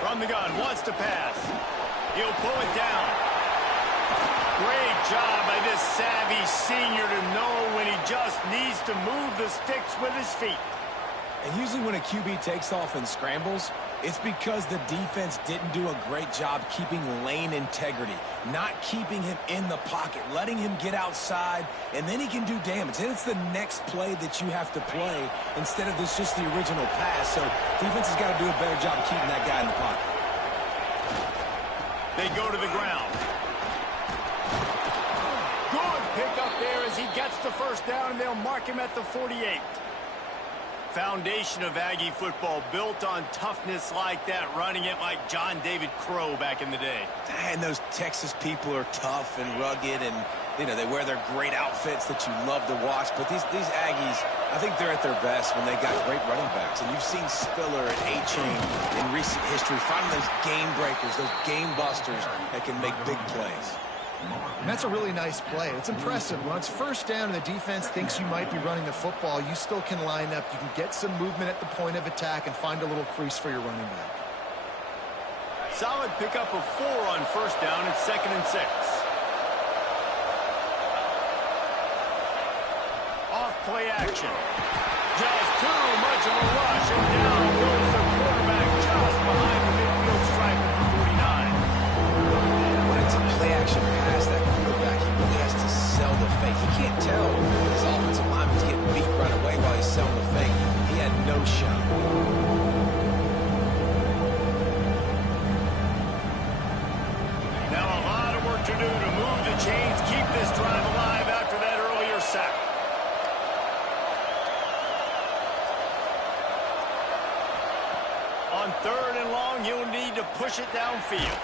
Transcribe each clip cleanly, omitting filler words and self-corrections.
From the gun, wants to pass. He'll pull it down. Great job by this savvy senior to know when he just needs to move the sticks with his feet. And usually when a QB takes off and scrambles, it's because the defense didn't do a great job keeping lane integrity, not keeping him in the pocket, letting him get outside, and then he can do damage. And it's the next play that you have to play instead of this just the original pass. So defense has got to do a better job keeping that guy in the pocket. They go to the ground. Good pick up there as he gets the first down, and they'll mark him at the 48. Foundation of Aggie football built on toughness like that, running it like John David Crow back in the day. And those Texas people are tough and rugged, and you know they wear their great outfits that you love to watch. But these Aggies, I think they're at their best when they got great running backs. And you've seen Spiller and A-Chain in recent history finding those game breakers, those game busters that can make big plays. And that's a really nice play. It's impressive. When it's first down and the defense thinks you might be running the football, you still can line up. You can get some movement at the point of attack and find a little crease for your running back. Solid pickup of 4 on first down. It's 2nd and 6. Off play action. Just too much of a rush, and down goes the quarterback just behind the midfield stripe at the 49. When it's a play action pass, that quarterback, he really has to sell the fake. He can't tell his offensive lineman's getting beat right away while he's selling the fake. He had no shot. Now a lot of work to do to move the chains, keep this drive alive after that earlier sack. On 3rd and long, you'll need to push it downfield.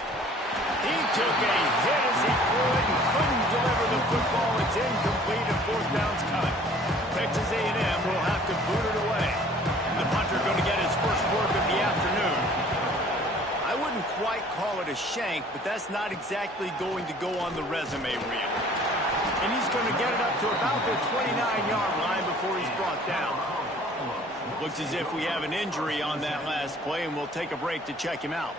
He took a hit as he threw it and couldn't deliver the football. It's incomplete and 4th down's coming. Texas A&M will have to boot it away. The punter going to get his first work of the afternoon. I wouldn't quite call it a shank, but that's not exactly going to go on the resume reel. And he's going to get it up to about the 29-yard line before he's brought down. Looks as if we have an injury on that last play, and we'll take a break to check him out.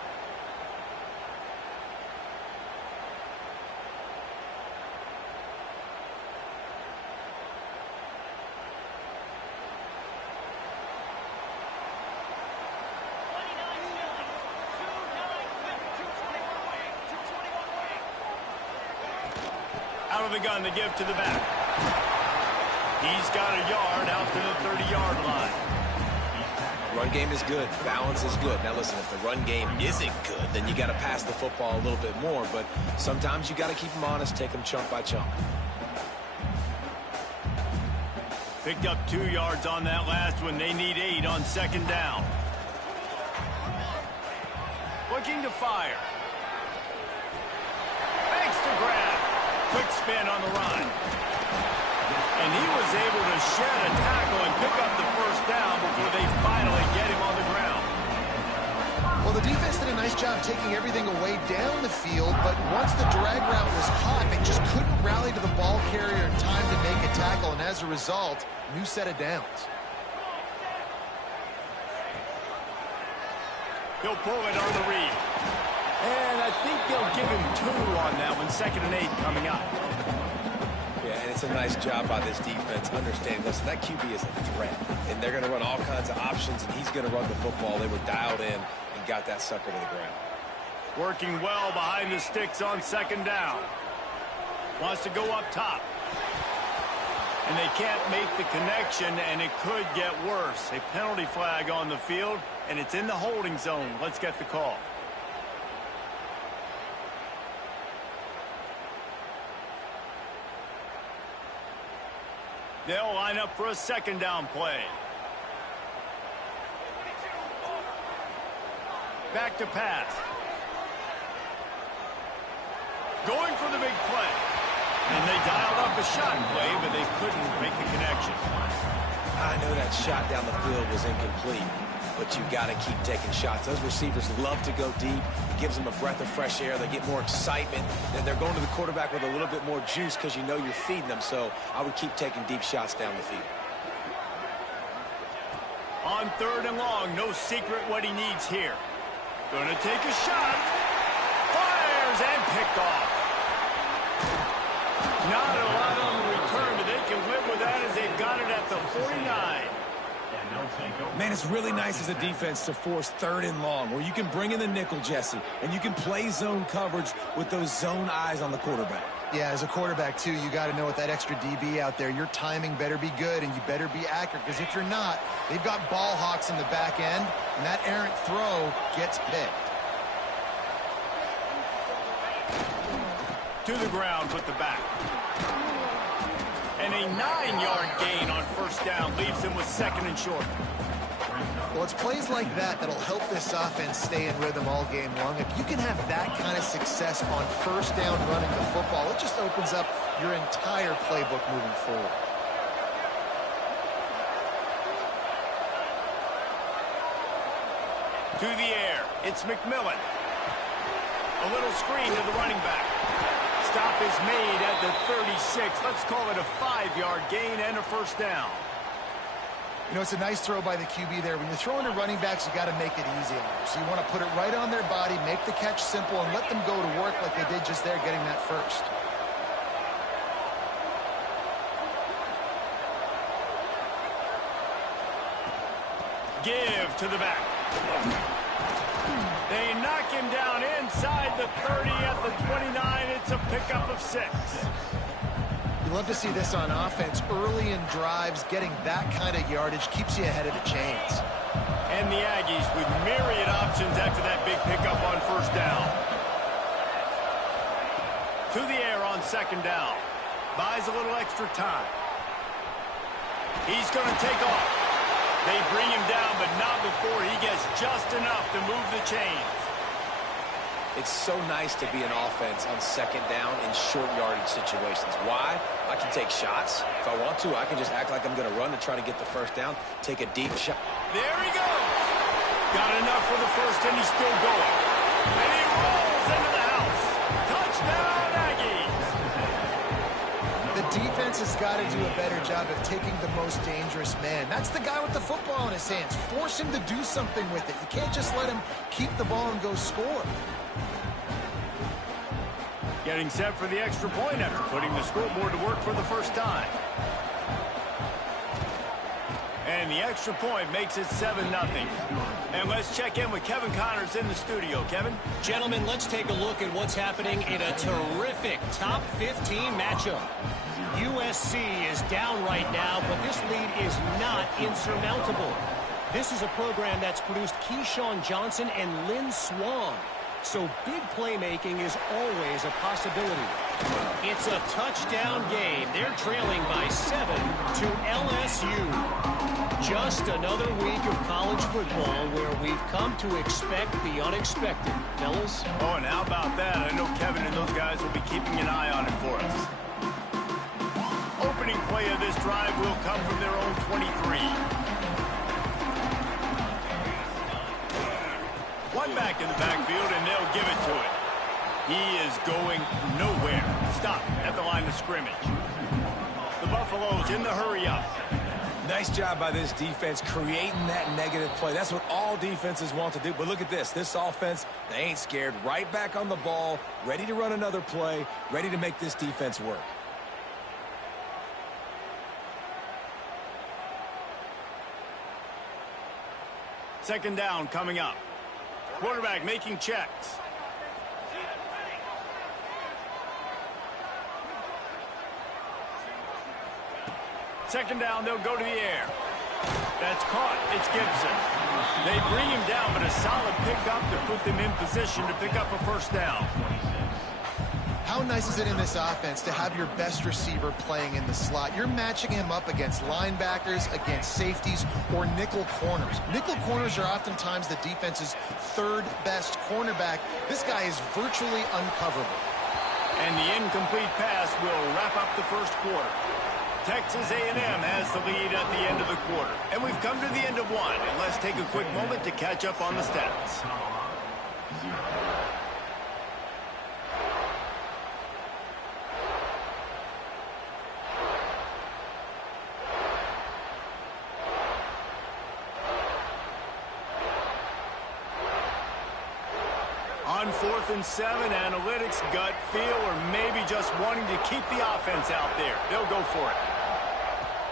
Out of the gun to give to the back. He's got a yard out to the 30-yard line. Run game is good. Balance is good. Now listen, if the run game isn't good, then you got to pass the football a little bit more. But sometimes you got to keep them honest, take them chunk by chunk. Picked up 2 yards on that last one. They need 8 on 2nd down. Looking to fire. Makes the grab. Quick spin on the run. And he was able to shed a tackle and pick up the first down before they finally get him on the ground. Well, the defense did a nice job taking everything away down the field, but once the drag route was caught, they just couldn't rally to the ball carrier in time to make a tackle, and as a result, new set of downs. He'll pull it on the read. And I think they'll give him 2 on that one, 2nd and 8 coming up. Yeah, and it's a nice job by this defense understanding, listen, that QB is a threat, and they're going to run all kinds of options, and he's going to run the football. They were dialed in and got that sucker to the ground. Working well behind the sticks on 2nd down. Wants to go up top. And they can't make the connection, and it could get worse. A penalty flag on the field, and it's in the holding zone. Let's get the call. They'll line up for a 2nd down play. Back to pass. Going for the big play. And they dialed up a shot play, but they couldn't make the connection. I know that shot down the field was incomplete, but you've got to keep taking shots. Those receivers love to go deep. It gives them a breath of fresh air. They get more excitement. And they're going to the quarterback with a little bit more juice because you know you're feeding them. So I would keep taking deep shots down the field. On 3rd and long, no secret what he needs here. Gonna take a shot. Fires and picked off. Not a lot on the return, but they can live with that as they've got it at the 49. Man, it's really nice as a defense to force 3rd and long, where you can bring in the nickel, Jesse, and you can play zone coverage with those zone eyes on the quarterback. Yeah, as a quarterback, too, you got to know with that extra DB out there, your timing better be good and you better be accurate, because if you're not, they've got ball hawks in the back end, and that errant throw gets picked. To the ground with the back. And a 9-yard gain on 1st down leaves him with 2nd and short. Well, it's plays like that that'll help this offense stay in rhythm all game long. If you can have that kind of success on 1st down running the football, it just opens up your entire playbook moving forward. To the air, it's McMillan. A little screen to the running back. Stop is made at the 36. Let's call it a 5-yard gain and a 1st down. You know, it's a nice throw by the QB there. When you're throwing to running backs, you got to make it easy on them. So you want to put it right on their body, make the catch simple, and let them go to work like they did just there, getting that first. Give to the back. They knock him down inside the 30 at the 29. It's a pickup of 6. You love to see this on offense. Early in drives, getting that kind of yardage keeps you ahead of the chains. And the Aggies with myriad options after that big pickup on 1st down. To the air on 2nd down. Buys a little extra time. He's going to take off. They bring him down, but not before he gets just enough to move the chains. It's so nice to be an offense on 2nd down in short yardage situations. Why? I can take shots. If I want to, I can just act like I'm going to run to try to get the 1st down, take a deep shot. There he goes. Got enough for the 1st, and he's still going. And he rolls into the house. Touchdown, Aggies. The defense has got to do a better job of taking the most dangerous man. That's the guy with the football in his hands. Force him to do something with it. You can't just let him keep the ball and go score. Getting set for the extra point after putting the scoreboard to work for the 1st time. And the extra point makes it 7-0. And let's check in with Kevin Connors in the studio. Kevin? Gentlemen, let's take a look at what's happening in a terrific top 15 matchup. USC is down right now, but this lead is not insurmountable. This is a program that's produced Keyshawn Johnson and Lynn Swann. So big playmaking is always a possibility. It's a touchdown game. They're trailing by 7 to LSU. Just another week of college football where we've come to expect the unexpected. Fellas? Oh, and how about that? I know Kevin and those guys will be keeping an eye on it for us. Opening play of this drive will come from their own 23. One back in the backfield, and they'll give it to it. He is going nowhere. Stop at the line of scrimmage. The Buffaloes in the hurry-up. Nice job by this defense creating that negative play. That's what all defenses want to do. But look at this. This offense, they ain't scared. Right back on the ball, ready to run another play, ready to make this defense work. Second down coming up. Quarterback making checks. Second down, they'll go to the air. That's caught. It's Gibson. They bring him down, but a solid pickup to put them in position to pick up a 1st down. How nice is it in this offense to have your best receiver playing in the slot? You're matching him up against linebackers, against safeties, or nickel corners. Nickel corners are oftentimes the defense's 3rd best cornerback. This guy is virtually uncoverable. And the incomplete pass will wrap up the 1st quarter. Texas A&M has the lead at the end of the quarter. And we've come to the end of one. And let's take a quick moment to catch up on the stats. On 4th and 7, analytics, gut feel, or maybe just wanting to keep the offense out there. They'll go for it.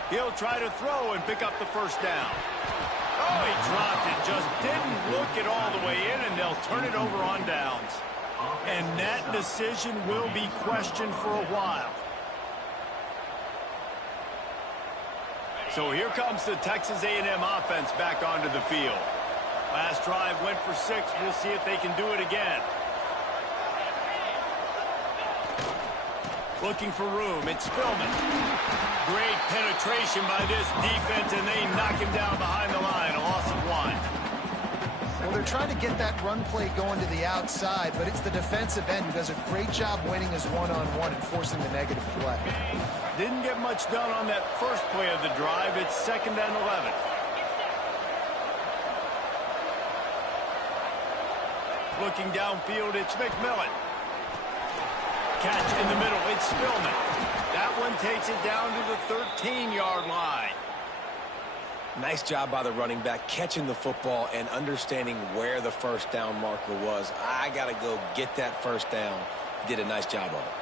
He'll try to throw and pick up the first down. Oh, he dropped it. Just didn't look it all the way in, and they'll turn it over on downs. And that decision will be questioned for a while. So here comes the Texas A&M offense back onto the field. Last drive went for 6. We'll see if they can do it again. Looking for room. It's Spillman. Great penetration by this defense, and they knock him down behind the line. A loss of 1. Well, they're trying to get that run play going to the outside, but it's the defensive end who does a great job winning his one-on-one and forcing the negative play. Didn't get much done on that first play of the drive. It's 2nd and 11. Looking downfield, it's McMillan. Catch in the middle, it's Spillman. That one takes it down to the 13-yard line. Nice job by the running back catching the football and understanding where the first down marker was. I got to go get that first down. Did a nice job of it.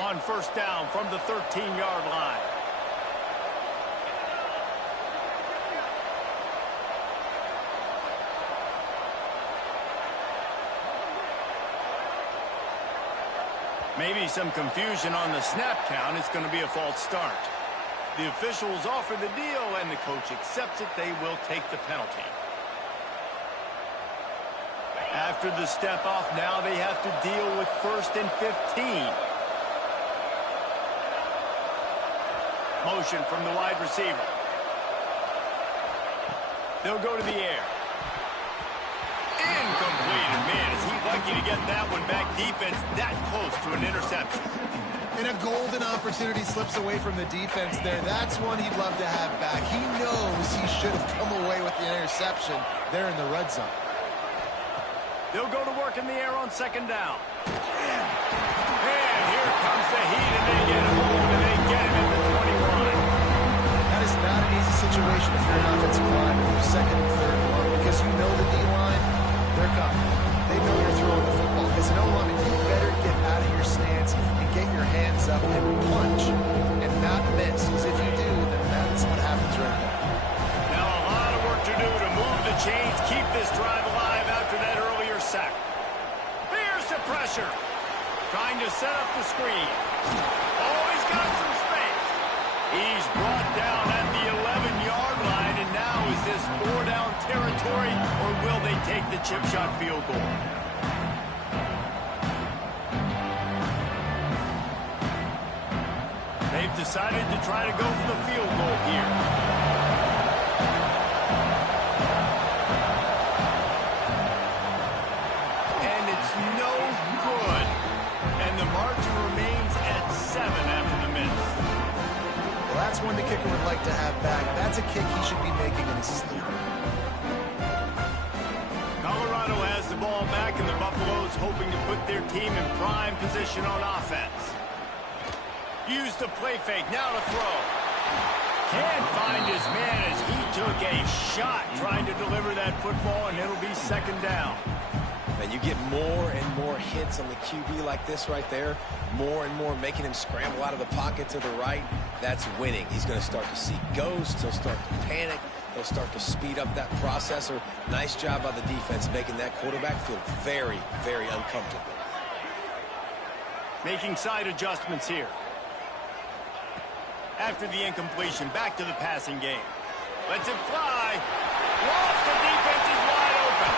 On first down from the 13-yard line. Maybe some confusion on the snap count. It's going to be a false start. The officials offer the deal, and the coach accepts it. They will take the penalty. After the step off, now they have to deal with 1st and 15. Motion from the wide receiver. They'll go to the air. Incomplete. Man, is he lucky to get that one back. Defense that close to an interception. And a golden opportunity slips away from the defense there. That's one he'd love to have back. He knows he should have come away with the interception there in the red zone. They'll go to work in the air on 2nd down. And here comes the heat, and they get home, and they get him at the 21. That is not an easy situation if you're an offensive lineman in your 2nd and 3rd one, because you know the D-line, they're coming. They know you're throwing the football. As an O-lineman, you better get out of your stance and get your hands up and punch and not miss, because if you do, then that's what happens right there. Now a lot of work to do to move the chains, keep this drive alive after that earlier sack. Here's the pressure. Trying to set up the screen. Oh, he's got some space. He's brought down at the 11-yard line, and now is this 4-down territory, or will they take the chip shot field goal? They've decided to try to go for the field goal here. And it's no good. And the margin remains at 7 after the miss. Well, that's one the kicker would like to have back. That's a kick he should be making in his sleep. Colorado has the ball back, and the Buffaloes hoping to put their team in prime position on offense. Use the play fake, now to throw. Can't find his man as he took a shot trying to deliver that football, and it'll be 2nd down. And you get more and more hits on the QB like this right there, more and more making him scramble out of the pocket to the right. That's winning. He's going to start to see ghosts. He'll start to panic. He'll start to speed up that processor. Nice job by the defense making that quarterback feel very, very uncomfortable. Making side adjustments here. After the incompletion, back to the passing game. Lets it fly. Lost, the defense is wide open.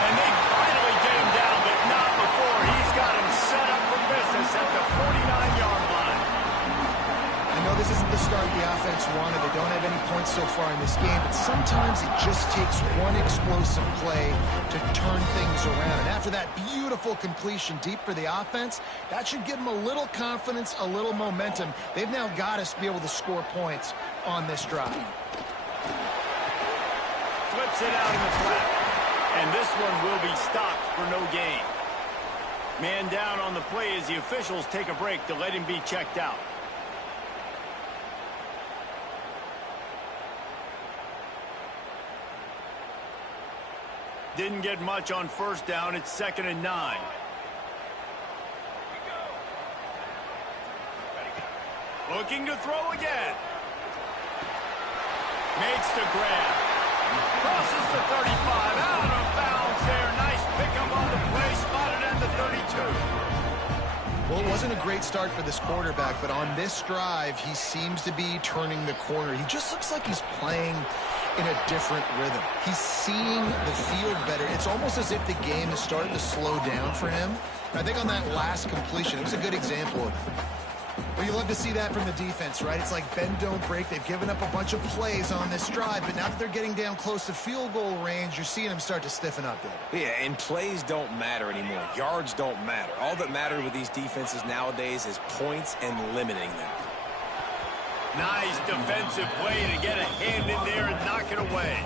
And they finally get him down, but not before. He's got him set up for business at the 49-yard line. I know this isn't the start the offense wanted. They don't have any points so far in this game, but sometimes it just takes one explosive play to turn things around. And after that beautiful completion deep for the offense, that should give them a little confidence, a little momentum. They've now got us to be able to score points on this drive. Flips it out in the flat. And this one will be stopped for no gain. Man down on the play as the officials take a break to let him be checked out. Didn't get much on first down. It's 2nd and 9. Looking to throw again. Makes the grab. Crosses the 35. Out of bounds there. Nice pickup on the play. Spotted at the 32. Well, it wasn't a great start for this quarterback, but on this drive, he seems to be turning the corner. He just looks like he's playing in a different rhythm. He's seeing the field better. It's almost as if the game is starting to slow down for him. And I think on that last completion, it was a good example of it. Well, you love to see that from the defense, right? It's like bend, don't break. They've given up a bunch of plays on this drive, but now that they're getting down close to field goal range, you're seeing them start to stiffen up there. Yeah, and plays don't matter anymore. Yards don't matter. All that matters with these defenses nowadays is points and limiting them. Nice defensive play to get a hand in there and knock it away.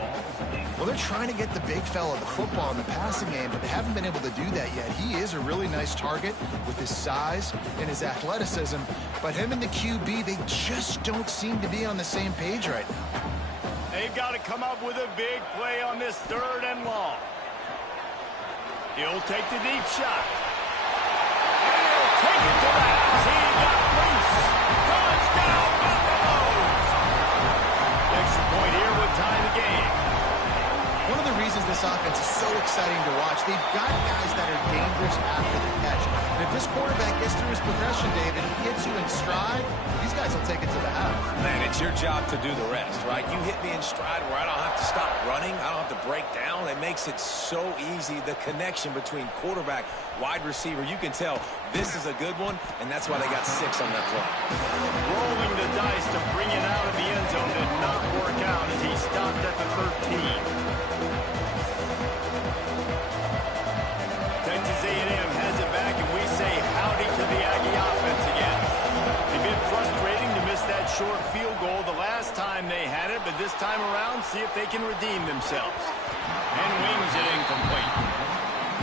Well, they're trying to get the big fella the football in the passing game, but they haven't been able to do that yet. He is a really nice target with his size and his athleticism, but him and the QB, they just don't seem to be on the same page right now. They've got to come up with a big play on this 3rd and long. He'll take the deep shot. And he'll take it to the house. He got loose. Touchdown, Buffaloes! Extra point here with time the game. One of the reasons this offense is so exciting to watch, they've got guys that are dangerous after the catch. And if this quarterback gets through his progression, David, he hits you in stride, these guys will take it to the house. Man, it's your job to do the rest, right? You hit me in stride where I don't have to stop running. I don't have to break down. It makes it so easy. The connection between quarterback, wide receiver, you can tell this is a good one, and that's why they got 6 on that play. Rolling the dice to bring it out of the end zone did not work out as he stopped at the 13. Texas A&M has it back, and we say howdy to the Aggie offense again. They've been frustrating to miss that short field goal the last time they had it, but this time around, see if they can redeem themselves. And wings it incomplete.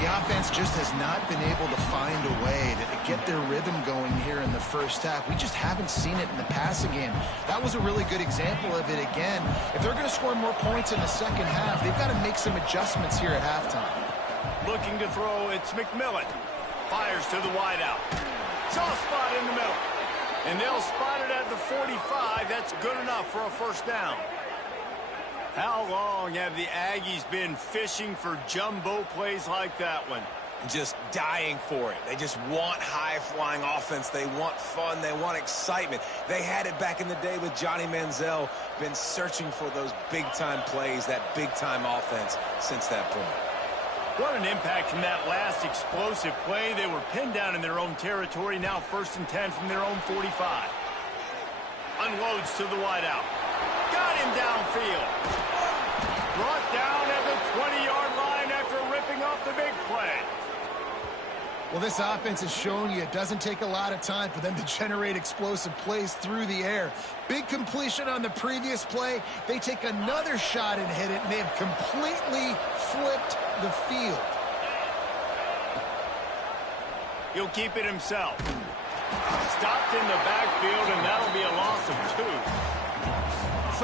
The offense just has not been able to find a way to get their rhythm going here in the first half. We just haven't seen it in the passing game. That was a really good example of it again. If they're going to score more points in the second half, they've got to make some adjustments here at halftime. Looking to throw, it's McMillan. Fires to the wideout. Soft spot in the middle. And they'll spot it at the 45. That's good enough for a first down. How long have the Aggies been fishing for jumbo plays like that one? Just dying for it. They just want high-flying offense. They want fun. They want excitement. They had it back in the day with Johnny Manziel. Been searching for those big-time plays, that big-time offense since that point. What an impact from that last explosive play. They were pinned down in their own territory. Now 1st and 10 from their own 45. Unloads to the wideout. Got him downfield. Brought down at the 20-yard line after ripping off the big play. Well, this offense has shown you it doesn't take a lot of time for them to generate explosive plays through the air. Big completion on the previous play. They take another shot and hit it, and they've completely flipped the field. He'll keep it himself. Stopped in the backfield, and that'll be a loss of 2.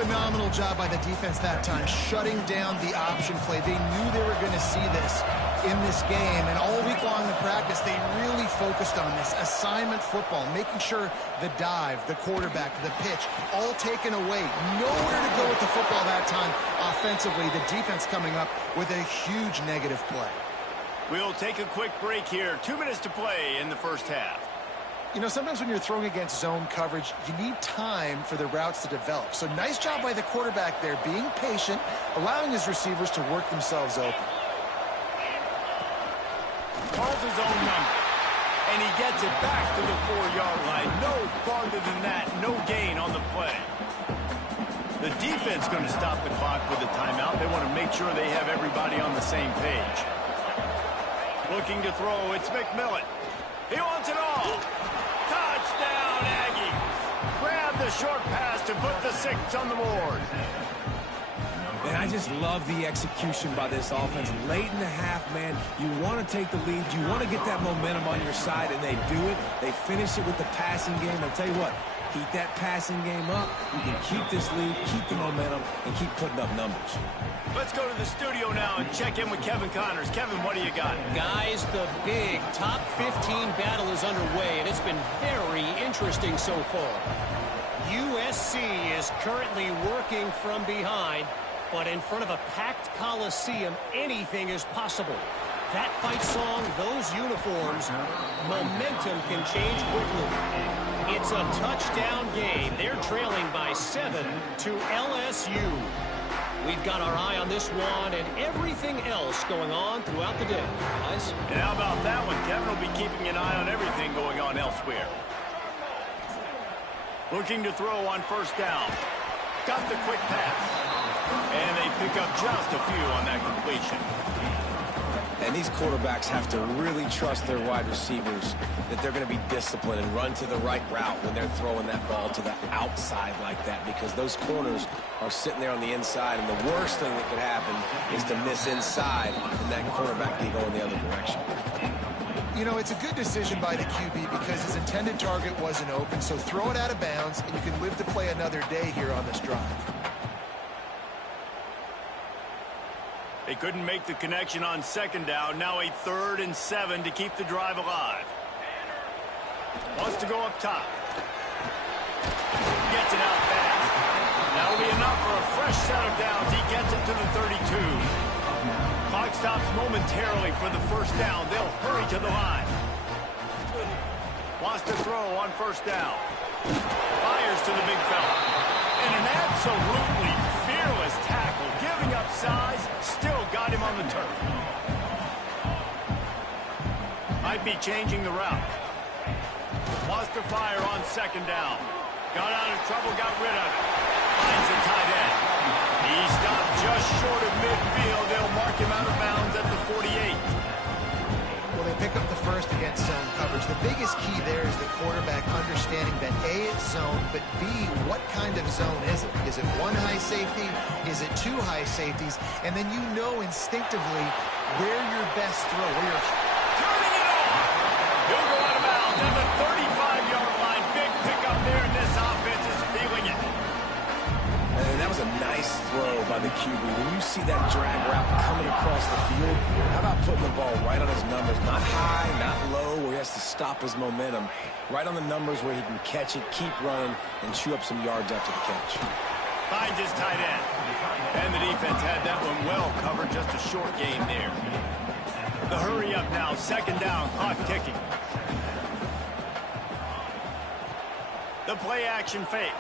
Phenomenal job by the defense that time, shutting down the option play. They knew they were going to see this in this game, and all week long in practice, they really focused on this assignment football, making sure the dive, the quarterback, the pitch, all taken away. Nowhere to go with the football that time offensively. The defense coming up with a huge negative play. We'll take a quick break here. 2 minutes to play in the first half. You know, sometimes when you're throwing against zone coverage, you need time for the routes to develop. So nice job by the quarterback there, being patient, allowing his receivers to work themselves open. Calls his own number, and he gets it back to the 4-yard line. No farther than that, no gain on the play. The defense going to stop the clock with a timeout. They want to make sure they have everybody on the same page. Looking to throw, it's McMillan. He wants it all. Touchdown, Aggies. Grab the short pass to put the 6 on the board. And I just love the execution by this offense. Late in the half, man, you want to take the lead. You want to get that momentum on your side, and they do it. They finish it with the passing game. I'll tell you what, Keep that passing game up. You can keep this lead, keep the momentum, and keep putting up numbers. Let's go to the studio now and check in with Kevin Connors. Kevin, what do you got? Guys, the big top 15 battle is underway, and it's been very interesting so far. USC is currently working from behind, but in front of a packed Coliseum, anything is possible. That fight song, those uniforms, momentum can change quickly. It's a touchdown game. They're trailing by 7 to LSU. We've got our eye on this one and everything else going on throughout the day. Guys? And how about that one? Kevin will be keeping an eye on everything going on elsewhere. Looking to throw on first down. Got the quick pass. And they pick up just a few on that completion. And these quarterbacks have to really trust their wide receivers that they're going to be disciplined and run to the right route when they're throwing that ball to the outside like that, because those corners are sitting there on the inside, and the worst thing that could happen is to miss inside and that quarterback can go in the other direction. You know, it's a good decision by the QB because his intended target wasn't open, so throw it out of bounds, and you can live to play another day here on this drive. They couldn't make the connection on second down. Now a 3rd and 7 to keep the drive alive. Wants to go up top. Gets it out fast. That'll be enough for a fresh set of downs. He gets it to the 32. Clock stops momentarily for the first down. They'll hurry to the line. Wants to throw on first down. Fires to the big fella. And an absolutely fearless tackle. Giving up size, still got him on the turf. Might be changing the route. Wants to fire on second down. Got out of trouble, got rid of it. Finds the tight end. He stopped just short of midfield. They'll mark him out of bounds at the 48. Well, they pick up the first against zone coverage. The biggest key there is the quarterback understanding that A, it's zone, but B, what kind of zone is it? Is it one high safety? Is it two high safeties? And then you know instinctively where your best throw, where you're turning it on. He'll go out of bounds at the 35-yard line. Big pickup there, and this offense is feeling it. And that was a nice throw by the QB. When you see that drag route coming across the field, how about putting the ball right on his numbers? Not high, not low, where he has to stop his momentum. Right on the numbers where he can catch it, keep running, and chew up some yards after the catch. Finds his tight end. And the defense had that one well covered. Just a short game there. The hurry up now. Second down. Clock ticking. The play action fake.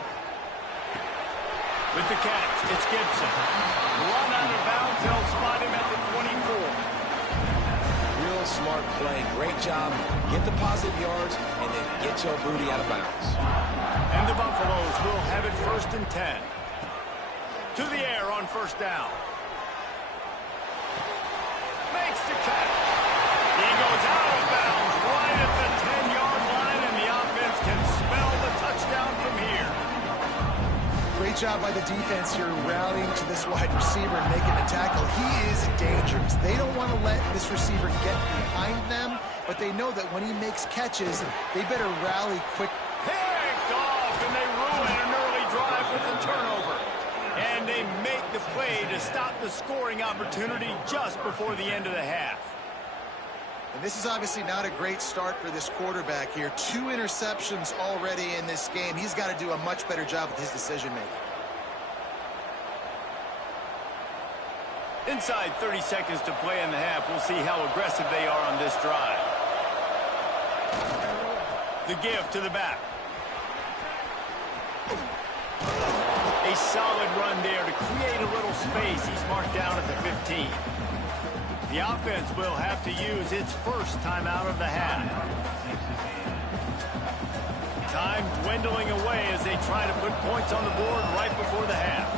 With the catch, it's Gibson. Run out of bounds. They'll spot him at the 24. Real smart play. Great job. Get the positive yards, and then get your booty out of bounds. And the Buffaloes will have it 1st and 10. To the air on first down. Makes the catch. He goes out of bounds right at the 10-yard line, and the offense can spell the touchdown from here. Great job by the defense here rallying to this wide receiver and making the tackle. He is dangerous. They don't want to let this receiver get behind them, but they know that when he makes catches, they better rally quick. Picked off, and they ruin an early drive with the turnover. And they make the play to stop the scoring opportunity just before the end of the half. And this is obviously not a great start for this quarterback here. 2 interceptions already in this game. He's got to do a much better job with his decision-making. Inside 30 seconds to play in the half. We'll see how aggressive they are on this drive. The give to the back. A solid run there to create a little space. He's marked down at the 15. The offense will have to use its first timeout of the half. Time dwindling away as they try to put points on the board right before the half.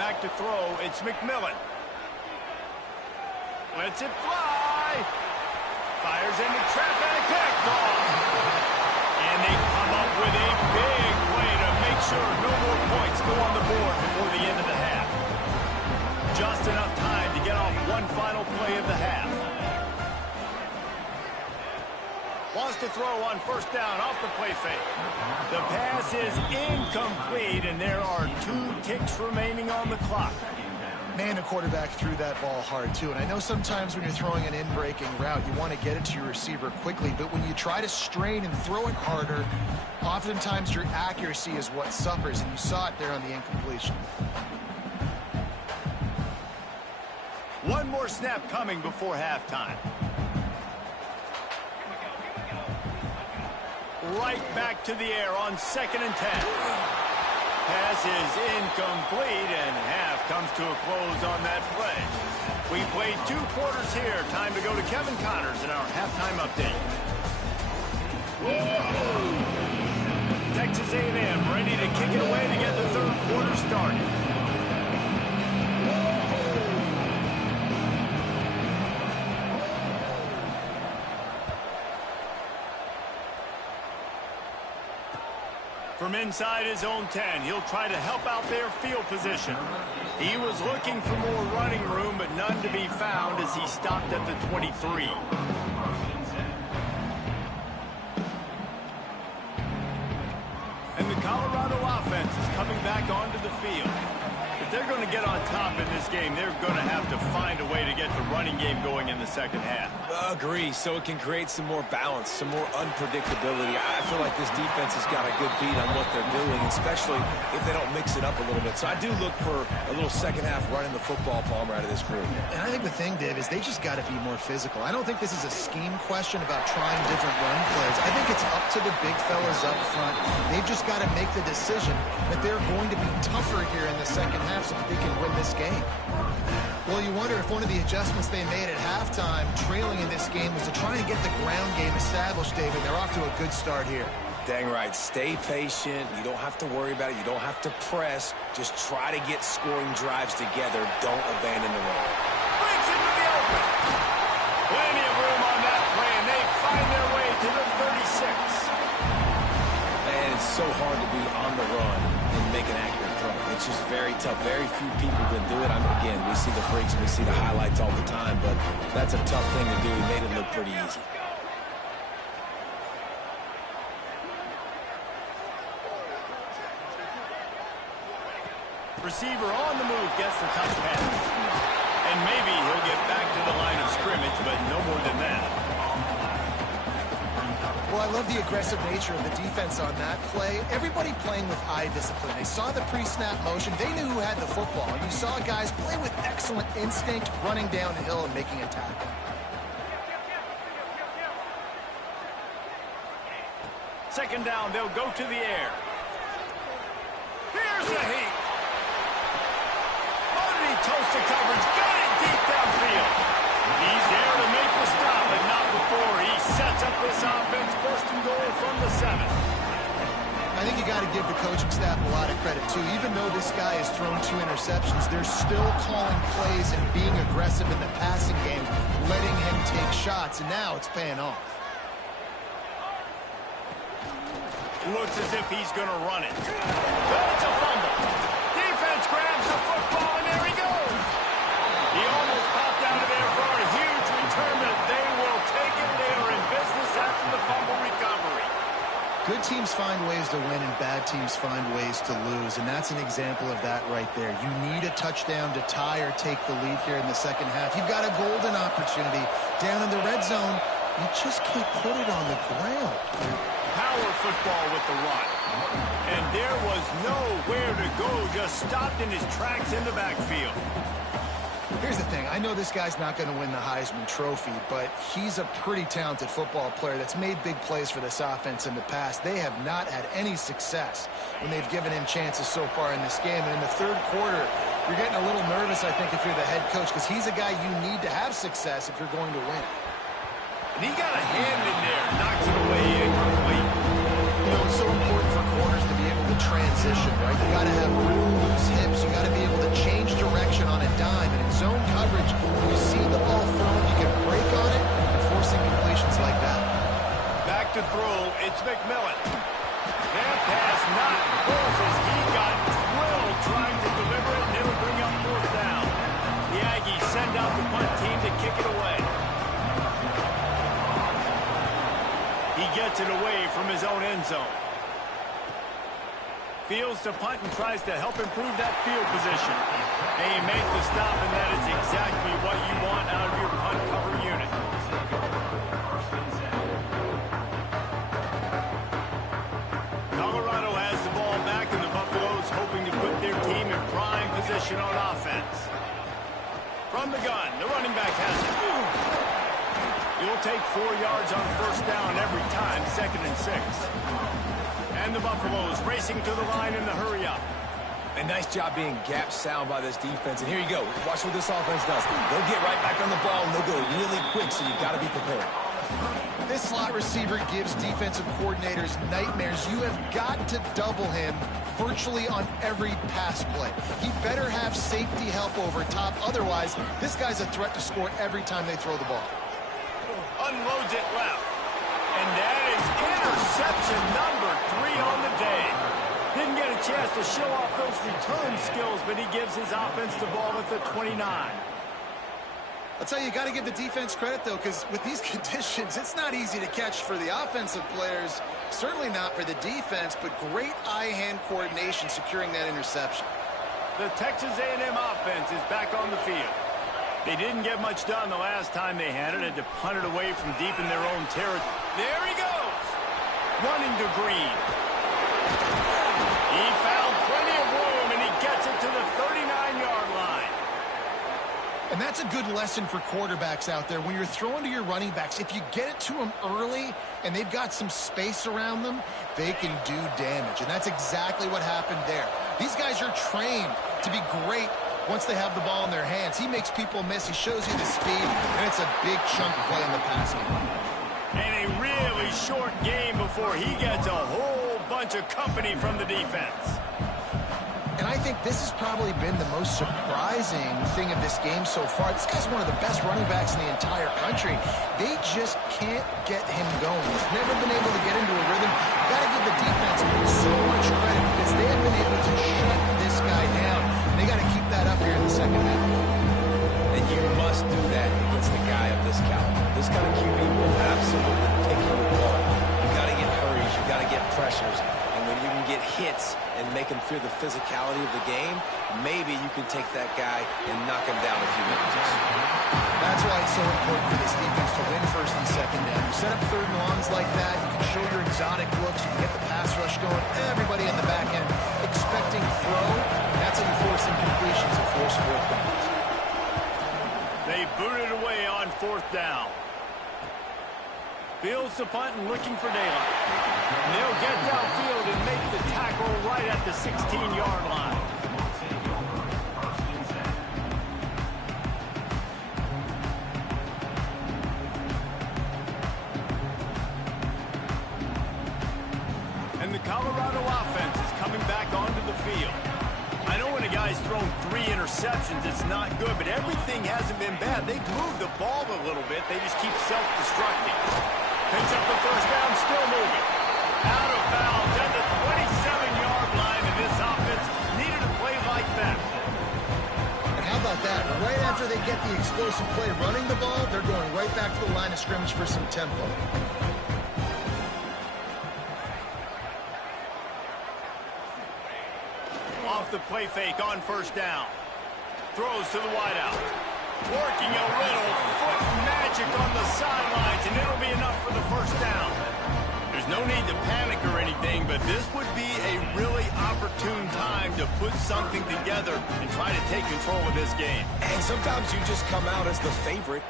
Back to throw, it's McMillan. Lets it fly. Fires into traffic, picked off. And they come up with a big play to make sure no more points go on the board before the end of the half. Just enough time to get off one final play of the half. wants to throw on first down off the play fake. The pass is incomplete, and there are 2 ticks remaining on the clock. Man, the quarterback threw that ball hard, too. And I know sometimes when you're throwing an in-breaking route, you want to get it to your receiver quickly. But when you try to strain and throw it harder, oftentimes your accuracy is what suffers. And you saw it there on the incompletion. One more snap coming before halftime. Right back to the air on 2nd and 10. Pass is incomplete, and half comes to a close on that play. We played 2 quarters here. Time to go to Kevin Connors in our halftime update. Texas A&M ready to kick it away to get the 3rd quarter started. From inside his own 10, he'll try to help out their field position. He was looking for more running room, but none to be found as he stopped at the 23. And the Colorado offense is coming back onto the field. If they're going to get on top in this game, they're going to have to find a way to get the running game going in the second half. Agree, so it can create some more balance, some more unpredictability. I feel like this defense has got a good beat on what they're doing, especially if they don't mix it up a little bit. So I do look for a little second half running the football Palmer out of this group. And I think the thing, Dave, is they just got to be more physical. I don't think this is a scheme question about trying different run plays. I think it's up to the big fellas up front. They've just got to make the decision that they're going to be tougher here in the second half so that they can win this game. Well, you wonder if one of the adjustments they made at halftime, trailing in this game, was to try and get the ground game established, David. They're off to a good start here. Dang right. Stay patient. You don't have to worry about it. You don't have to press. Just try to get scoring drives together. Don't abandon the run. Brings into the open. Plenty of room on that play, and they find their way to the 36. Man, it's so hard to be on the run and make an accurate throw. It's just very tough. Very few people can do it. Again, we see the freaks, we see the highlights all the time, but that's a tough thing to do. He made it look pretty easy. Receiver on the move gets the touch pass. And maybe he'll get back to the line of scrimmage, but no more than that. Well, I love the aggressive nature of the defense on that play. Everybody playing with eye discipline. They saw the pre-snap motion. They knew who had the football. And you saw guys play with excellent instinct, running downhill and making a tackle. Second down, they'll go to the air. Here's the heat. He toasted coverage, got it deep downfield. He's there to make the stop, but not before he sets up this offense. First and goal from the 7. I think you got to give the coaching staff a lot of credit, too. Even though this guy has thrown 2 interceptions, they're still calling plays and being aggressive in the passing game, letting him take shots, and now it's paying off. Looks as if he's going to run it. But it's a fumble. Defense grabs the football, and there he goes. He almost popped out of there for a huge return, but they will take it. They are in business after the fumble recovery. Good teams find ways to win, and bad teams find ways to lose, and that's an example of that right there. You need a touchdown to tie or take the lead here in the second half. You've got a golden opportunity down in the red zone. You just can't put it on the ground. Power football with the run. And there was nowhere to go, just stopped in his tracks in the backfield. Here's the thing. I know this guy's not going to win the Heisman Trophy, but he's a pretty talented football player that's made big plays for this offense in the past. They have not had any success when they've given him chances so far in this game. And in the third quarter, you're getting a little nervous, I think, if you're the head coach, because he's a guy you need to have success if you're going to win. And he got a hand in there, knocks it away incomplete. You know, it's so important for corners to be able to transition, right? You got to have real loose hips. You got to be able to change direction on a dime. And in zone coverage, when you see the ball thrown, you can break on it and force incompletions like that. Back to throw, it's McMillan. That pass not close as he got drilled trying to deliver it, and it'll bring up fourth down. The Aggies send out the punt team to kick it away. He gets it away from his own end zone. Fields to punt and tries to help improve that field position. And you make the stop, and that is exactly what you want out of your punt cover unit. Colorado has the ball back, and the Buffaloes hoping to put their team in prime position on offense. From the gun, the running back has it. You'll take 4 yards on first down every time, 2nd and 6. And the Buffaloes racing to the line in the hurry up. A nice job being gap sound by this defense. And here you go. Watch what this offense does. They'll get right back on the ball, and they'll go really quick, so you've got to be prepared. This slot receiver gives defensive coordinators nightmares. You have got to double him virtually on every pass play. He better have safety help over top. Otherwise, this guy's a threat to score every time they throw the ball. Unloads it left. And that is interception number 3 on the day. Didn't get a chance to show off those return skills, but he gives his offense the ball at the 29. I'll tell you, you got to give the defense credit, though, because with these conditions, it's not easy to catch for the offensive players. Certainly not for the defense, but great eye-hand coordination securing that interception. The Texas A&M offense is back on the field. They didn't get much done the last time they had it, and to punt it away from deep in their own territory. There he goes! Running to Green. He found plenty of room, and he gets it to the 39-yard line. And that's a good lesson for quarterbacks out there. When you're throwing to your running backs, if you get it to them early and they've got some space around them, they can do damage. And that's exactly what happened there. These guys are trained to be great once they have the ball in their hands. He makes people miss. He shows you the speed, and it's a big chunk play in the pass game. And a really short game before he gets a whole bunch of company from the defense. And I think this has probably been the most surprising thing of this game so far. This guy's one of the best running backs in the entire country. They just can't get him going. He's never been able to get into a rhythm. You've got to give the defense so much credit because they have been able to shut this guy down. And they got to keep that up here in the second half. And you must do that against a guy of this caliber. This kind of QB will absolutely take you apart. You got to get hurries. You got to get pressures. And when you can get hits and make him feel the physicality of the game, maybe you can take that guy and knock him down a few minutes. That's why it's so important for this defense to win first and second down. You set up third and longs like that, you can show your exotic looks, you can get the pass rush going, everybody in the back end expecting throw. That's how you force incompletions and force fourth downs. They booted away on 4th down. Fields the punt and looking for daylight. And they'll get downfield and make the tackle right at the 16-yard line. And the Colorado offense is coming back onto the field. I know when a guy's thrown 3 interceptions, it's not good, but everything hasn't been bad. They've moved the ball a little bit. They just keep self-destructing. Picks up the first down, still moving. Out of bounds at the 27-yard line, and this offense needed a play like that. And how about that? Right after they get the explosive play running the ball, they're going right back to the line of scrimmage for some tempo. Off the play fake on first down. Throws to the wideout. Working a little foot magic on the sidelines, and it'll be enough for the first down. There's no need to panic or anything, but this would be a really opportune time to put something together and try to take control of this game. And sometimes you just come out as the favorite,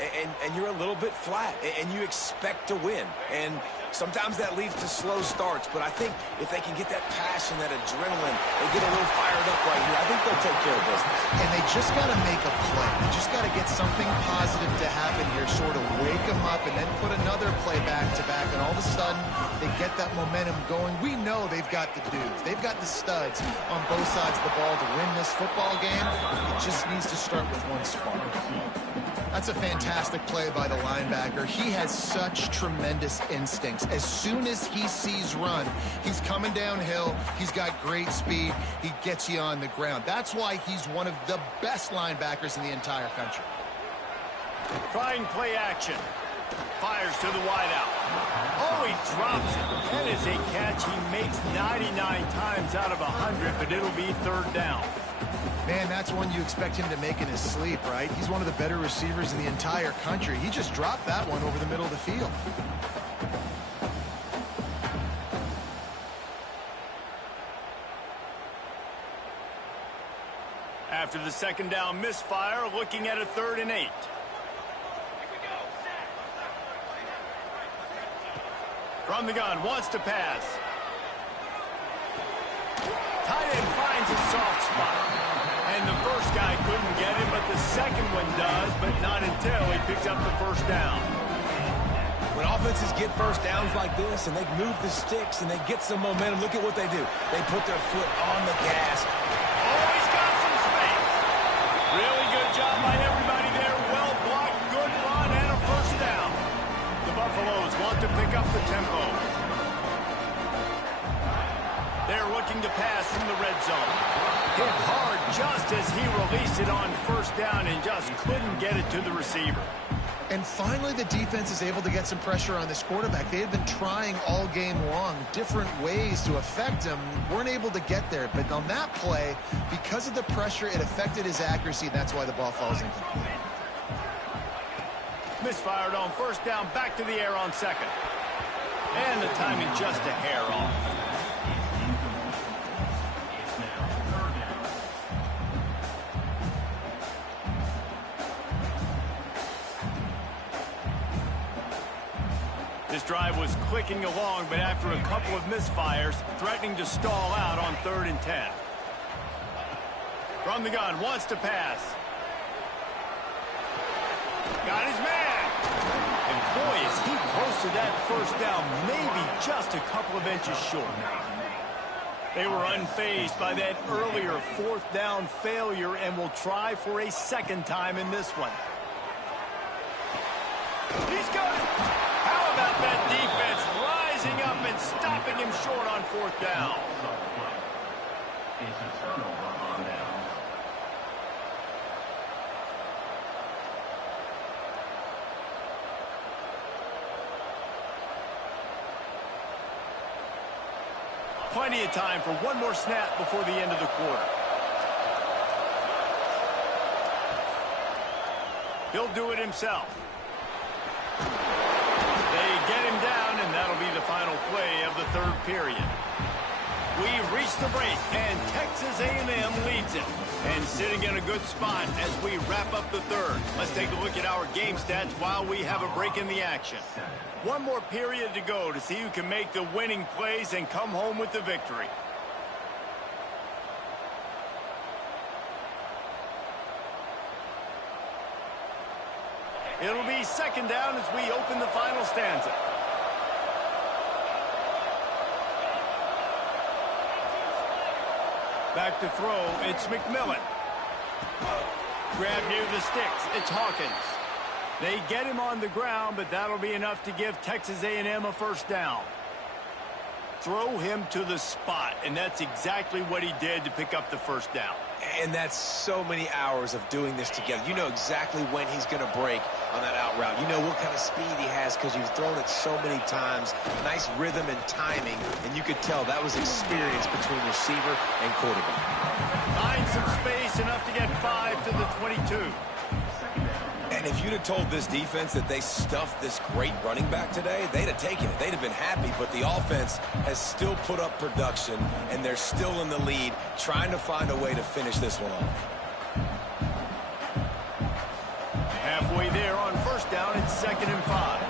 and you're a little bit flat, and you expect to win. And sometimes that leads to slow starts, but I think if they can get that passion, that adrenaline, they get a little fired up right here, I think they'll take care of business. And they just got to make a play. They just got to get something positive to happen here, sort of wake them up, and then put another play back-to-back, and all of a sudden, they get that momentum going. We know they've got the dudes. They've got the studs on both sides of the ball to win this football game. It just needs to start with one spark. That's a fantastic play by the linebacker. He has such tremendous instincts. As soon as he sees run, he's coming downhill. He's got great speed. He gets you on the ground. That's why he's one of the best linebackers in the entire country. Trying play action. Fires to the wideout. Oh, he drops it. That is a catch he makes 99 times out of 100, but it'll be third down. Man, that's one you expect him to make in his sleep, right? He's one of the better receivers in the entire country. He just dropped that one over the middle of the field. After the second down misfire, looking at a 3rd and 8. From the gun, wants to pass. Tight end finds a soft spot. And the first guy couldn't get him, but the second one does, but not until he picks up the first down. When offenses get first downs like this and they move the sticks and they get some momentum, look at what they do. They put their foot on the gas. Oh, he's got some space. Really good job by everybody there. Well blocked, good run, and a first down. The Buffaloes want to pick up the tempo. They're looking to pass from the red zone. Hit hard just as he released it on first down and just couldn't get it to the receiver. And finally, the defense is able to get some pressure on this quarterback. They had been trying all game long different ways to affect him. Weren't able to get there. But on that play, because of the pressure, it affected his accuracy. And that's why the ball falls incomplete. Misfired on first down, back to the air on second. And the timing just a hair off. This drive was clicking along, but after a couple of misfires, threatening to stall out on 3rd and 10. From the gun, wants to pass. Got his man. And boy, is he close to that first down, maybe just a couple of inches short. They were unfazed by that earlier 4th down failure and will try for a second time in this one. He's got it. How about that defense rising up and stopping him short on 4th down? Plenty of time for one more snap before the end of the quarter. He'll do it himself. They get him down, and that'll be the final play of the 3rd period. We've reached the break, and Texas A&M leads it. And sitting in a good spot as we wrap up the 3rd. Let's take a look at our game stats while we have a break in the action. One more period to go to see who can make the winning plays and come home with the victory. It'll be second down as we open the final stanza. Back to throw, it's McMillan. Grab near the sticks, it's Hawkins. They get him on the ground, but that'll be enough to give Texas A&M a first down. Throw him to the spot, and that's exactly what he did to pick up the first down. And that's so many hours of doing this together. You know exactly when he's going to break on that out route. You know what kind of speed he has because you've thrown it so many times. Nice rhythm and timing, and you could tell that was experience between receiver and quarterback. Find some space, enough to get 5 to the 22. And if you'd have told this defense that they stuffed this great running back today, they'd have taken it. They'd have been happy, but the offense has still put up production, and they're still in the lead, trying to find a way to finish this one off. Halfway there on first down, it's 2nd and 5.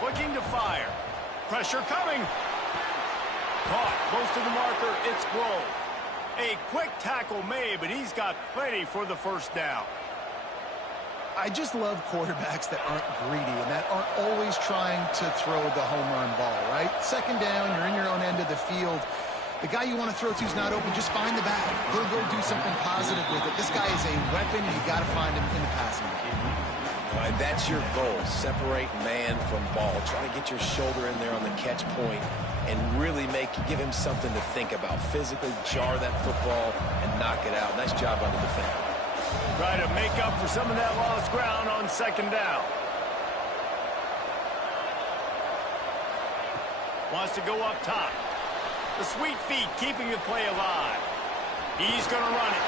Looking to fire. Pressure coming. Caught close to the marker, it's Grove. A quick tackle made, but he's got plenty for the first down. I just love quarterbacks that aren't greedy and that aren't always trying to throw the home run ball, right? Second down, you're in your own end of the field. The guy you want to throw to is not open. Just find the back. He'll go do something positive with it. This guy is a weapon, and you got to find him in the passing game. All right, that's your goal. Separate man from ball. Try to get your shoulder in there on the catch point and really give him something to think about. Physically jar that football and knock it out. Nice job by the defender. Try to make up for some of that lost ground on second down. Wants to go up top. The sweet feet keeping the play alive. He's going to run it.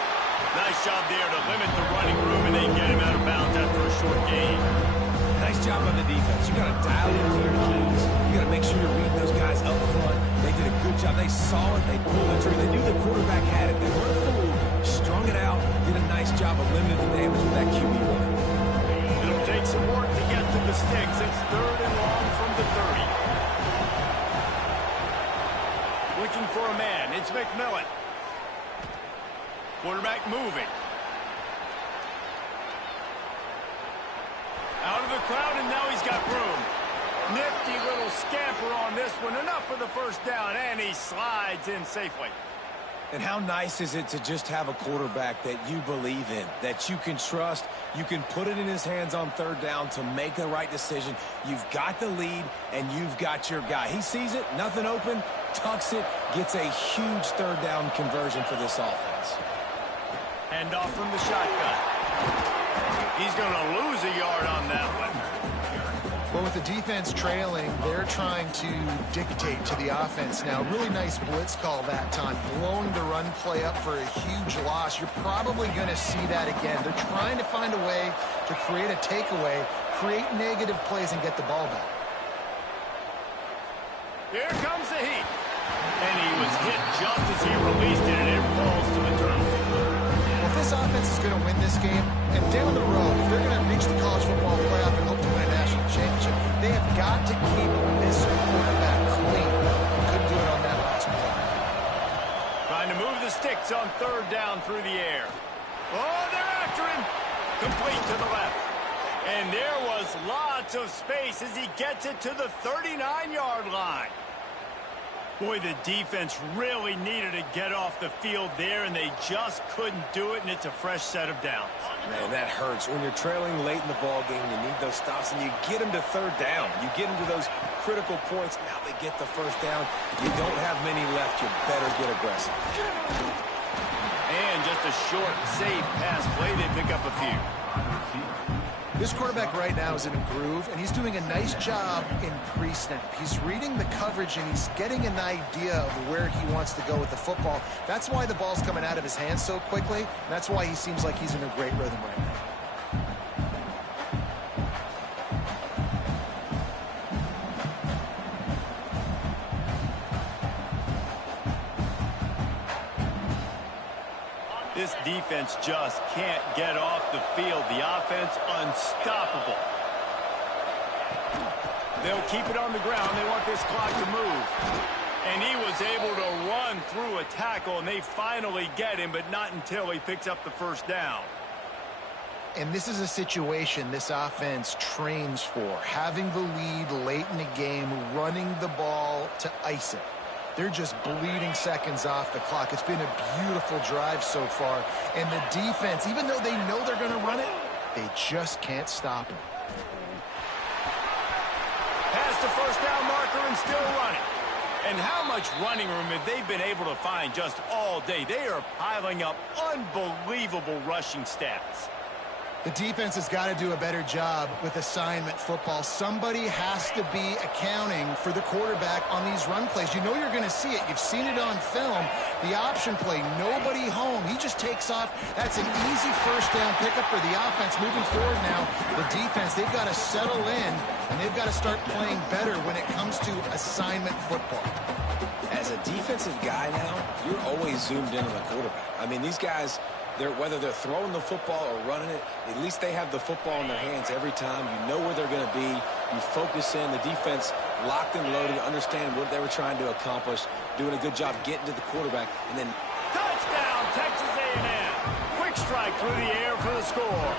Nice job there to limit the running room, and they get him out of bounds after a short gain. Nice job on the defense. You got to dial in clear keys. You got to make sure you're reading those guys up front. They did a good job. They saw it. They pulled the trigger. They knew the quarterback had it. They weren't fooled. Strung it out. Did a nice job of limiting the damage with that QB run. It'll take some work to get to the sticks. It's 3rd and long from the 30. Looking for a man. It's McMillan. Quarterback moving. Out of the crowd, and now he's got room. Nifty little scamper on this one. Enough for the first down, and he slides in safely. And how nice is it to just have a quarterback that you believe in, that you can trust, you can put it in his hands on 3rd down to make the right decision. You've got the lead, and you've got your guy. He sees it, nothing open, tucks it, gets a huge 3rd down conversion for this offense. Hand off from the shotgun. He's going to lose a yard on that one. Well, with the defense trailing, they're trying to dictate to the offense now. Really nice blitz call that time, blowing the run play up for a huge loss. You're probably going to see that again. They're trying to find a way to create a takeaway, create negative plays, and get the ball back. Here comes the heat. And he was hit just as he released it, and it falls to the turnover. Well, if this offense is going to win this game, and down the road, if they're going to reach the college football playoff and hope to win a national championship, they have got to keep this quarterback clean. Couldn't do it on that last play. Trying to move the sticks on 3rd down through the air. Oh, they're after him. Complete to the left. And there was lots of space as he gets it to the 39-yard line. Boy, the defense really needed to get off the field there, and they just couldn't do it, and it's a fresh set of downs. Man, that hurts. When you're trailing late in the ball game, you need those stops, and you get them to 3rd down. You get them to those critical points. Now they get the 1st down. You don't have many left. You better get aggressive. And just a short, safe pass play. They pick up a few. This quarterback right now is in a groove, and he's doing a nice job in pre-snap. He's reading the coverage, and he's getting an idea of where he wants to go with the football. That's why the ball's coming out of his hands so quickly, and that's why he seems like he's in a great rhythm right now. This defense just can't get off the field. The offense unstoppable. They'll keep it on the ground. They want this clock to move. And he was able to run through a tackle, and they finally get him, but not until he picks up the 1st down. And this is a situation this offense trains for, having the lead late in the game, running the ball to ice it. They're just bleeding seconds off the clock. It's been a beautiful drive so far. And the defense, even though they know they're going to run it, they just can't stop it. Past the 1st down marker and still running. And how much running room have they been able to find just all day? They are piling up unbelievable rushing stats. The defense has got to do a better job with assignment football. Somebody has to be accounting for the quarterback on these run plays. You know you're going to see it. You've seen it on film. The option play, nobody home. He just takes off. That's an easy 1st down pickup for the offense. Moving forward now, the defense, they've got to settle in, and they've got to start playing better when it comes to assignment football. As a defensive guy now, you're always zoomed in on the quarterback. I mean, these guys, whether they're throwing the football or running it, at least they have the football in their hands every time. You know where they're going to be. You focus in. The defense locked and loaded, understand what they were trying to accomplish, doing a good job getting to the quarterback, and then Touchdown, Texas A&M. Quick strike through the air for the score.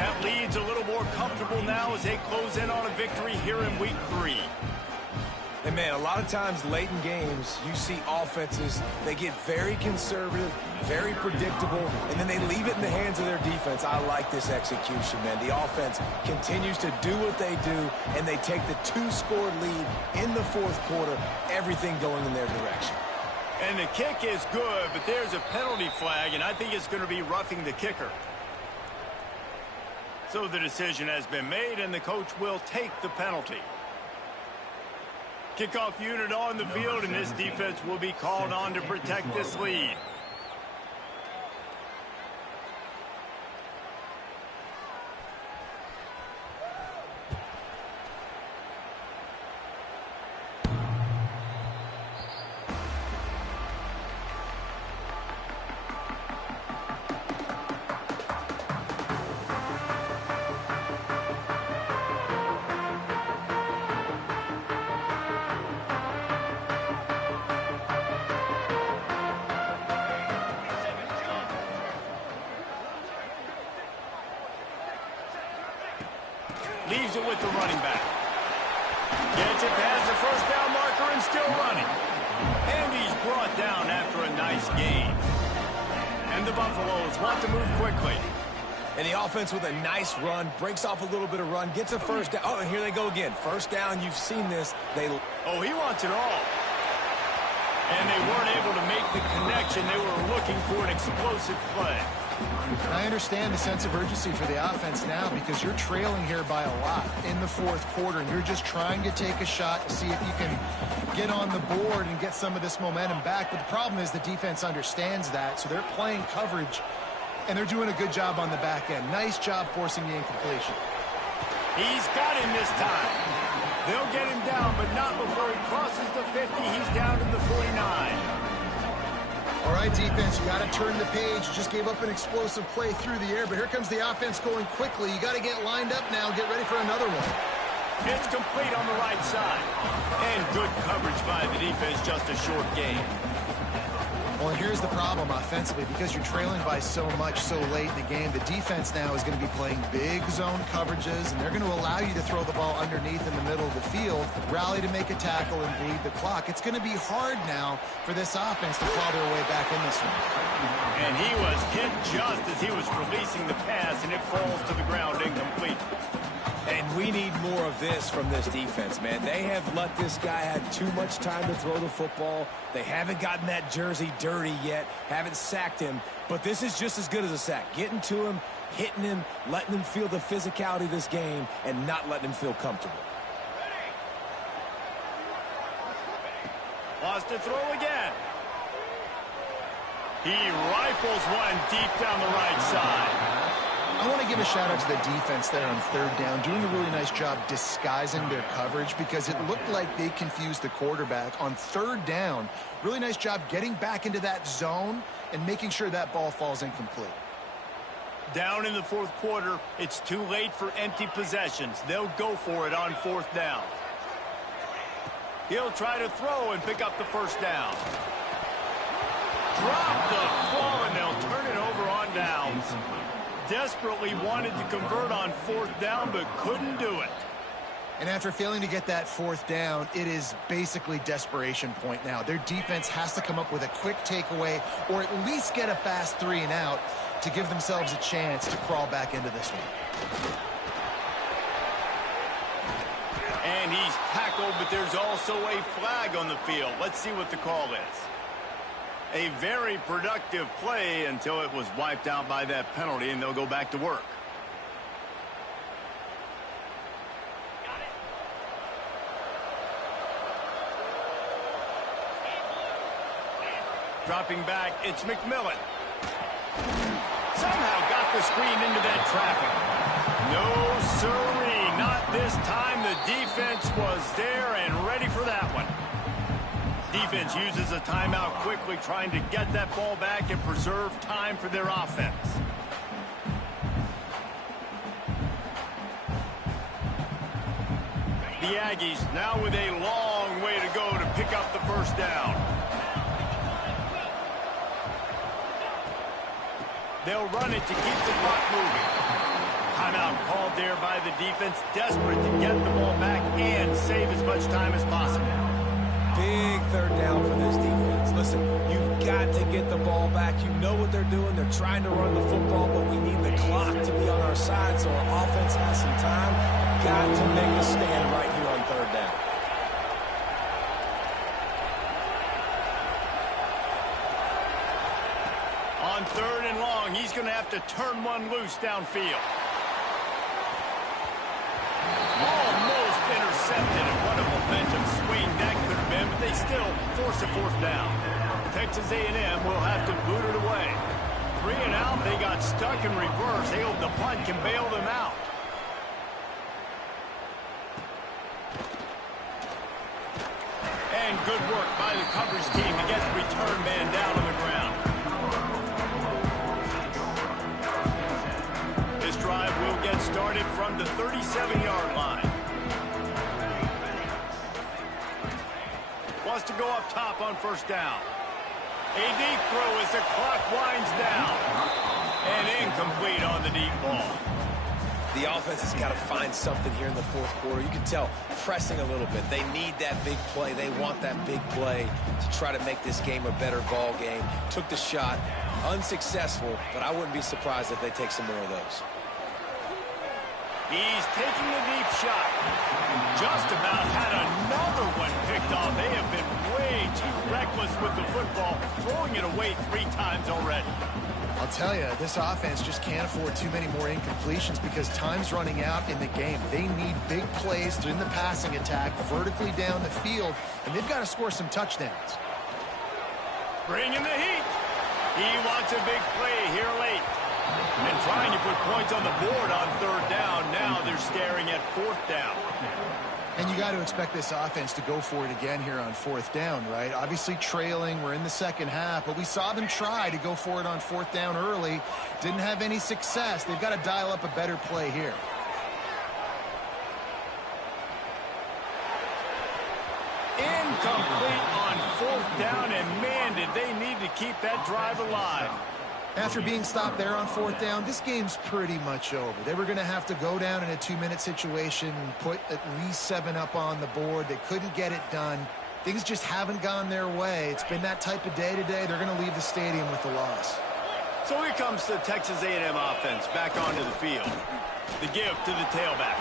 That lead's a little more comfortable now as they close in on a victory here in week 3. And, man, a lot of times late in games, you see offenses, they get very conservative, very predictable, and then they leave it in the hands of their defense. I like this execution, man. The offense continues to do what they do, and they take the 2-score lead in the 4th quarter, everything going in their direction. And the kick is good, but there's a penalty flag, and I think it's going to be roughing the kicker. So the decision has been made, and the coach will take the penalty. Kickoff unit on the field, and this defense will be called on to protect this lead. Leaves it with the running back. Gets it past the first down marker and still running. And he's brought down after a nice gain. And the Buffaloes want to move quickly. And the offense with a nice run, breaks off a little bit of run, gets a first down. Oh, and here they go again. First down, you've seen this. Oh, he wants it all. And they weren't able to make the connection. They were looking for an explosive play. I understand the sense of urgency for the offense now because you're trailing here by a lot in the fourth quarter, and you're just trying to take a shot to see if you can get on the board and get some of this momentum back. But the problem is the defense understands that, so they're playing coverage, and they're doing a good job on the back end. Nice job forcing the incompletion. He's got him this time. They'll get him down, but not before he crosses the 50. He's down in the 49. All right, defense, you got to turn the page. You just gave up an explosive play through the air, but here comes the offense going quickly. You got to get lined up now and get ready for another one. It's complete on the right side. And good coverage by the defense, just a short gain. Well, and here's the problem offensively. Because you're trailing by so much so late in the game, the defense now is going to be playing big zone coverages, and they're going to allow you to throw the ball underneath in the middle of the field, rally to make a tackle, and bleed the clock. It's going to be hard now for this offense to claw their way back in this one. And he was hit just as he was releasing the pass, and it falls to the ground incomplete. And we need more of this from this defense, man. They have let this guy have too much time to throw the football. They haven't gotten that jersey dirty yet, haven't sacked him. But this is just as good as a sack. Getting to him, hitting him, letting him feel the physicality of this game, and not letting him feel comfortable. Lost to throw again. He rifles one deep down the right side. I want to give a shout-out to the defense there on third down, doing a really nice job disguising their coverage because it looked like they confused the quarterback. On third down, really nice job getting back into that zone and making sure that ball falls incomplete. Down in the fourth quarter, it's too late for empty possessions. They'll go for it on fourth down. He'll try to throw and pick up the first down. Drop the ball, and they'll turn it over on downs. Desperately wanted to convert on fourth down, but couldn't do it. And after failing to get that fourth down, it is basically desperation point now. Their defense has to come up with a quick takeaway or at least get a fast 3 and out to give themselves a chance to crawl back into this one. And he's tackled, but there's also a flag on the field. Let's see what the call is. A very productive play until it was wiped out by that penalty, and they'll go back to work. Dropping back, it's McMillan. Somehow got the screen into that traffic. No, sirree, not this time. The defense was there and ready for that one. Defense uses a timeout quickly, trying to get that ball back and preserve time for their offense. The Aggies now with a long way to go to pick up the first down. They'll run it to keep the clock moving. Timeout called there by the defense, desperate to get the ball back and save as much time as possible. Big third down for this defense. Listen, you've got to get the ball back. You know what they're doing. They're trying to run the football, but we need the clock to be on our side so our offense has some time. Got to make a stand right here on third down. On 3rd and long, he's going to have to turn one loose downfield. Almost intercepted, and what a momentum swing that could have been, but they still force a 4th down. Texas A&M will have to boot it away. 3 and out, they got stuck in reverse. They hope the punt can bail them out. And good work by the coverage team to get the return man down on the ground. This drive will get started from the 37-yard line. Wants to go up top on 1st down. A deep throw as the clock winds down. And incomplete on the deep ball. The offense has got to find something here in the 4th quarter. You can tell pressing a little bit. They need that big play. They want that big play to try to make this game a better ball game. Took the shot, unsuccessful, but I wouldn't be surprised if they take some more of those. He's taking the deep shot. Just about had another one picked off. They have been way too reckless with the football, throwing it away 3 times already. I'll tell you, this offense just can't afford too many more incompletions because time's running out in the game. They need big plays in the passing attack, vertically down the field, and they've got to score some touchdowns. Bringing the heat. He wants a big play here late. And trying to put points on the board on 3rd down. Now they're staring at 4th down. And you got to expect this offense to go for it again here on 4th down, right? Obviously trailing, we're in the 2nd half, but we saw them try to go for it on 4th down early. Didn't have any success. They've got to dial up a better play here. Incomplete on 4th down, and man, did they need to keep that drive alive. After being stopped there on 4th down, this game's pretty much over. They were going to have to go down in a 2-minute situation, put at least 7 up on the board. They couldn't get it done. Things just haven't gone their way. It's been that type of day today. They're going to leave the stadium with the loss. So here comes the Texas A&M offense back onto the field. The give to the tailback.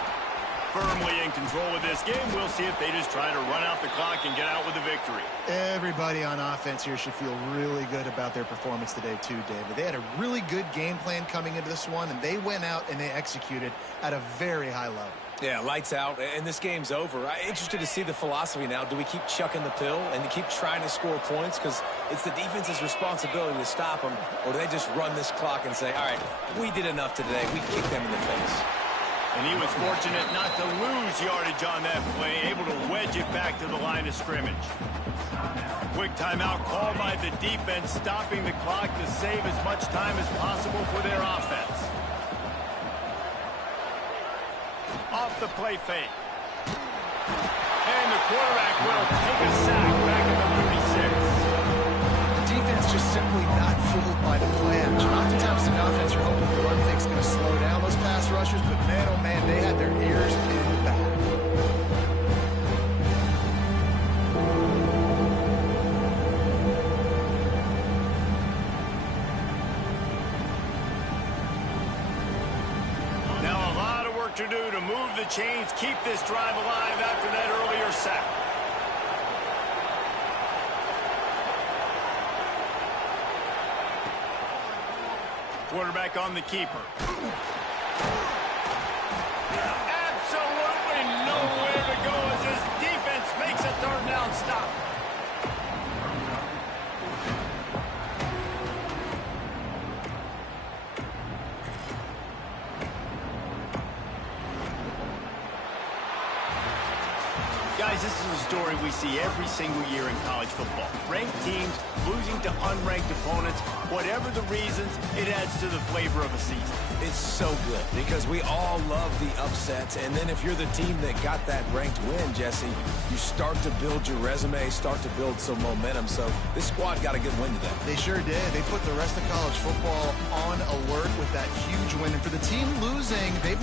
Firmly in control of this game. We'll see if they just try to run out the clock and get out with a victory. Everybody on offense here should feel really good about their performance today too, David. They had a really good game plan coming into this one, and they went out and they executed at a very high level. Yeah, lights out, and this game's over. I'm interested to see the philosophy now. Do we keep chucking the pill and keep trying to score points? Because it's the defense's responsibility to stop them, or do they just run this clock and say, all right, we did enough today. We kicked them in the face. And he was fortunate not to lose yardage on that play, able to wedge it back to the line of scrimmage. Quick timeout called by the defense, stopping the clock to save as much time as possible for their offense. Off the play fake. And the quarterback will take a sack back at the 36. The defense just simply not fooled by the play action. Oftentimes the offense are hoping the run fake's going to slow down those pass rushers, but man, oh man, they had their ears pinned back. Now a lot of work to do to move the chains, keep this drive alive after that earlier sack. Quarterback on the keeper. Absolutely nowhere to go as his defense makes a 3rd down stop. Guys, this is a story we see every single year in college football. Ranked teams losing to unranked opponents. Whatever the reasons, it adds to the flavor of a season. It's so good because we all love the upsets. And then if you're the team that got that ranked win, Jesse, you start to build your resume, start to build some momentum. So this squad got a good win today. They sure did. They put the rest of college football on alert with that huge win. And for the team losing, they've